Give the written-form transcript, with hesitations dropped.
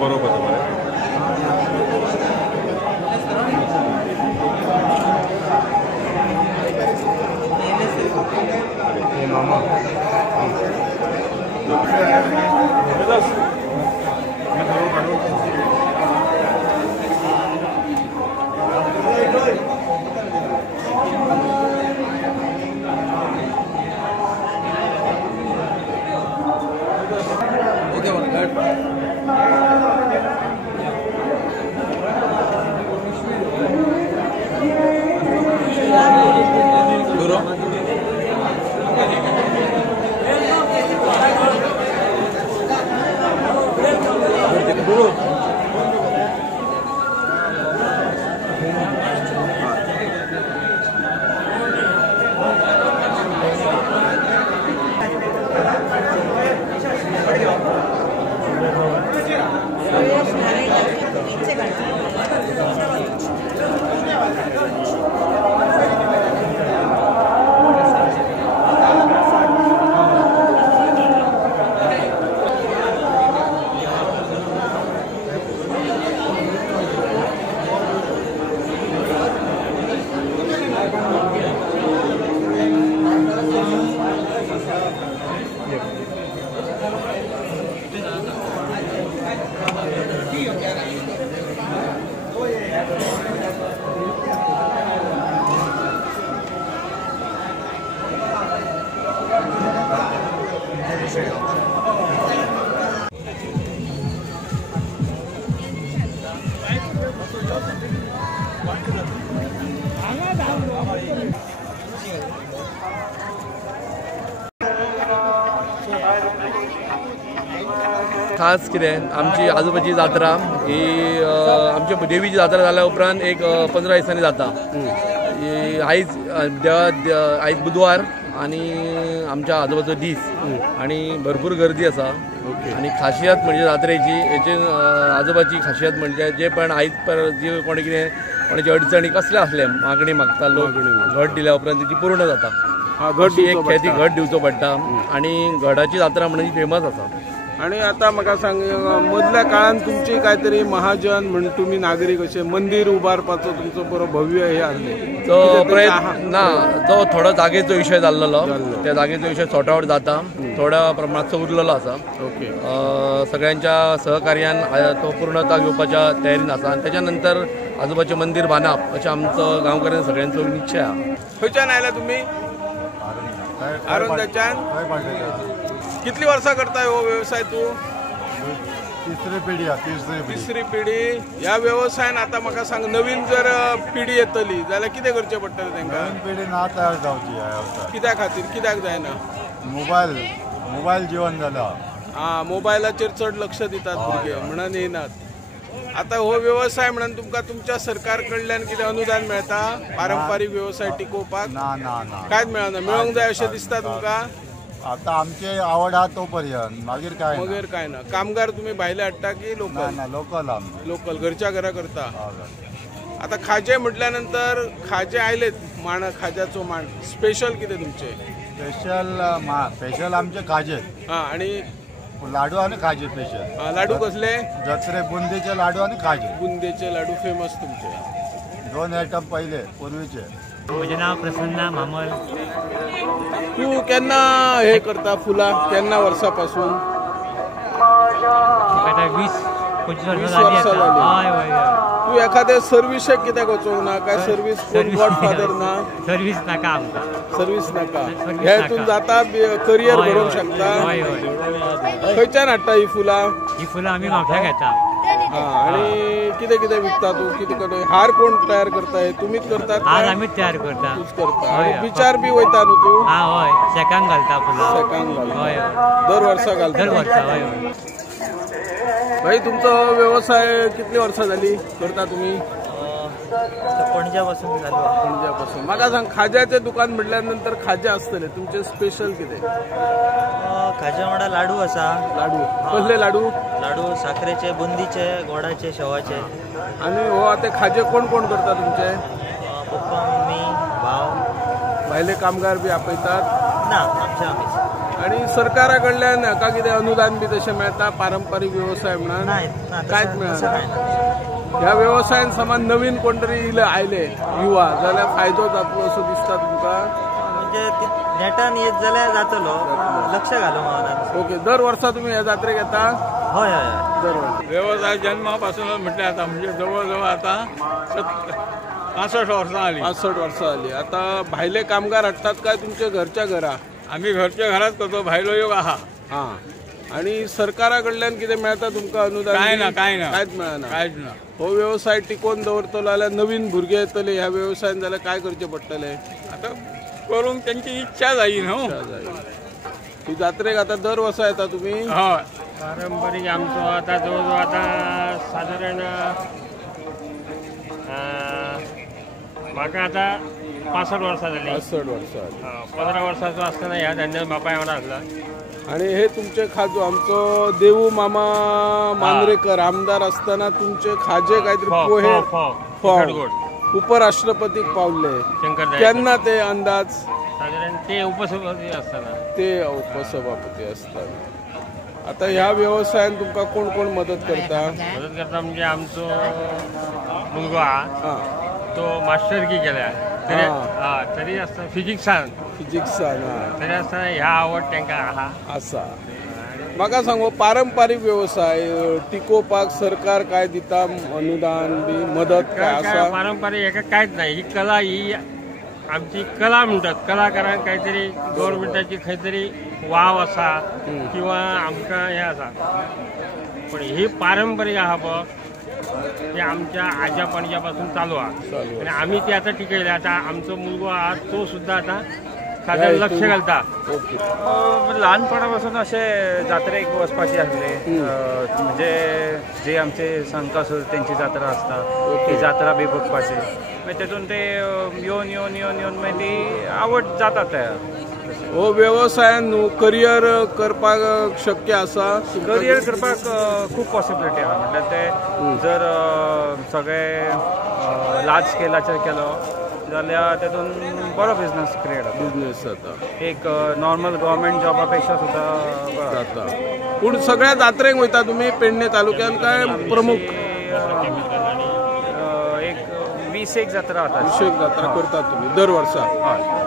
बरोबर खास कितें आमची आजोबाची जात्रा ही आमच्या देवीची जात्रा जाल्या उपरांत एक 15 दिसांनी जाता। आयज बुधवार आणि आमच्या आजोबाचो दीस आणि भरपूर गर्दी आसा आणि खासियत म्हणजे जात्रेची हेचे आजोबाची खासियत म्हणजे जे पण आयज पर जे कोणी कितें कोणाची अडचणी कसले असले मागणी मागता लोक घट दिल्या उपरांत ती पूर्ण जाता। एक खेळती घट दिवचो पडटा आणि घडाची जात्रा म्हणजे फेमस आसा। आणि आता म्हाका सांग मदल्या काळात तुमची काहीतरी महाजन म्हणून तुम्ही नागरिक असे मंदिर उबारपाचो तुमचो बरो भव्य हे आसले तो प्रयत्न ना तो थोडो जागेचो विषय जाल्लो त्या जागेचो विषय सॉर्ट आउट जाता थोड्या प्रमाणाचो उरलेलो आसा। ओके सगळ्यांच्या सहकार्यान तो पूर्णता घेवपाच्या तयारीन आसा आणि त्याच्या नंतर आजोबाचे मंदिर बांदप अशें आमचो गांवकऱ्यां सगळ्यांचो निश्चय आसा। खंयच्यान आयला तुम्ही? आरोंदाच्यान। कितली वर्सां करता हो व्यवसाय तू? तिसरी पिढी ह्या व्यवसायान आता म्हाका सांग नवीन जर पिढी येतली जाल्यार कितें करचें पडटलें तांकां? नवीन पिढी ना तयार जावची ह्या व्यवसाय कित्या खातीर कित्याक जायना? मोबायल जीवन जाला। मोबायलाचेर चड लक्ष दितात भुरगे म्हणून येनात। आता हो व्यवसाय म्हणून तुमकां तुमच्या सरकार कडल्यान कितें अनुदान मेळटा पारंपारीक व्यवसाय टिकोवपाक? ना ना ना कांयच मेळना। मेळोंक जाय अशें दिसता तुमकां? आता आमची आवड हा तो पर्यंत मागीर काय ना। कामगार तुम्ही भायले हाडटा की लोकल? ना लोकल लोकल घरच्या घरा करता। आता खाजे म्हटल्यानंतर खाजे आयलेत माण खाज्याचो माण स्पेशल कितें तुमचे? स्पेशल आमचे खाजे आणि लाडू आणि खाजे स्पेशल। लाडू कसले? जत्रे बुंदीचे लाडू आणि खाजे। बुंदीचे लाडू फेमस तुमचे। 2 आयटम पहिले पूर्वीचे। माझे नाव प्रसन्न मामल। तू केन्ना हे करता फुला केन्ना वर्सापासून? 20-25 वर्सां जाली। तू एखाद्या सर्विसेक कित्याक वचोंक ना? काय सर्विस गॉडफादर ना? सर्विस नाका आमकां। सर्विस नाका हे तू जाता करियर करूंक शकता। खंयच्यान हाडटा ही फुलां? ही फुलां आमी म्हापशां घेता। आणि कितें कितें विकता तू? कितें करता? हार कोण तयार करता? हे तुमीच करतात? हार आमीच तयार करता। तूच करता। विचार बी वयता न्हू तू? हय शेकांक घालता फुलां। शेकांक घालता दर वर्सा घालता? दर वर्सा हय। भाई तुमचो व्यवसाय कितली वर्सां जाली करता तुम्ही? पणज्या पासून चालू पणज्यापासून. म्हाका सांग, खाज्याचे दुकान म्हटल्यानंतर खाजें आसतले तुमचे स्पेशल कितें? खाज्या वांगडा लाडू आसा. लाडू कसले लाडू? लाडू साखरेचे, बुंदीचे, गोडाचे, शेवाचे. आणि हो आता खाजे कोण कोण करता तुमचे? पप्पा, मम्मी, भाव. भायले कामगार बी आपयतात? ना, आमीच. आणि सरकारा कडल्यान हाका कितें अनुदान बी तशें मेळटा पारंपारीक व्यवसाय म्हणून? कांयच मेळना. ह्या व्यवसायान समान नवीन कोण तरी आयले युवा जाल्यार फायदो जातलो असो दिसता तुमकां? म्हणजे नेटान येत जाल्यार जातलो, लक्ष घालूंक मेळना. ओके. दर वर्सा तुम्ही ह्या जात्रेक येता? हय हय. दर वर्सा. व्यवसाय जन्मापासून म्हटले आता म्हणजे जवळजवळ आता 65 वर्सां आली. 65 वर्सां जाली. आता भायले कामगार हाडटात काय तुमच्या घरच्या घरा? आम्ही घरच्या घरात करतो, भायलो योग आहा. हां. आणि सरकारा कडल्यान कितें मेळटा तुमकां अनुदान? काय ना, काय ना. कांयच मेळना. कांयच ना. हो व्यवसाय टिकोवन दवरतलो जाल्यार नवीन भुरगे येतले ह्या व्यवसायान जाल्यार काय करचे पडटले? आता करून त्यांची इच्छा जाईल हो. ही जात्रेक आता दर वर्सा येता तुम्ही? हय. पारंपरीक आमचो आता जवळजवळ आता साधारण म्हाका आता 65 वर्सां जाली. 65 वर्सां. 15 वर्साचो आसतना ह्या धंद्यात बापाय वांगडा आसला. आणि हे तुमचे खाजो आमचो देवू मामा मांद्रेकर आमदार असताना तुमचे खाजे काहीतरी पोहे फोव उपराष्ट्रपतीक पावले. शंकर केन्ना ते अंदाज? साधारण ते उपसभापती असताना. ते उपसभापती असतात. आता ह्या व्यवसायान तुमका कोण कोण मदत करता? मदत करता म्हणजे आमचो मुलगो हा, हां. तो मास्टरकी केल्या तरी आसता फिजिक्सान. तरी आसतना ह्या आवड तांकां आहा. आसा. म्हाका सांगो, पारंपारीक व्यवसाय टिकोवपाक सरकार काय दिता अनुदान बी मदत काय आसा? पारंपारीक हेका कांयच नाही. ही कला ही आमची कला म्हणटात. कलाकारांक काहीतरी गव्हर्मेंटाची खंय तरी वाव आसा किंवा आमकां हे आसा. पण ही पारंपारीक आहा पळय ते आमच्या आज्या पणज्या पासून चालू आहा. आणि आम्ही ते आता टिकयले. आता आमचो मुलगो आहा तो सुद्धा आता साधारण लक्ष घालता. लहानपणापासून असे जात्रेक वचपाचे आसले. म्हणजे जे आमचे संकासूर त्यांची जात्रा असता ती जात्रा बी बघपाचे. मागीर तेतून ते येवन येवन येवन येवन मागीर ती आवड जाता तयार. हो व्यवसायान करियर करपाक शक्य आसा? करियर करपाक खूब पॉसिबिलिटी आहा. म्हटल्यार ते जर सगळे लार्ज स्केलाचेर केलो जाल्यार तेतून बरो बिझनस क्रिएट जाता. बिझनेस जाता. एक नॉर्मल गव्हर्मेंट जॉबा पेक्षा सुद्धा जाता. पूण सगळ्या जात्रेक वयता तुमी पेडणे तालुक्यान काय प्रमुख? एक 20 एक जात्रा जाता. 20 जात्रा करतात तुम्ही दर वर्सा? हय.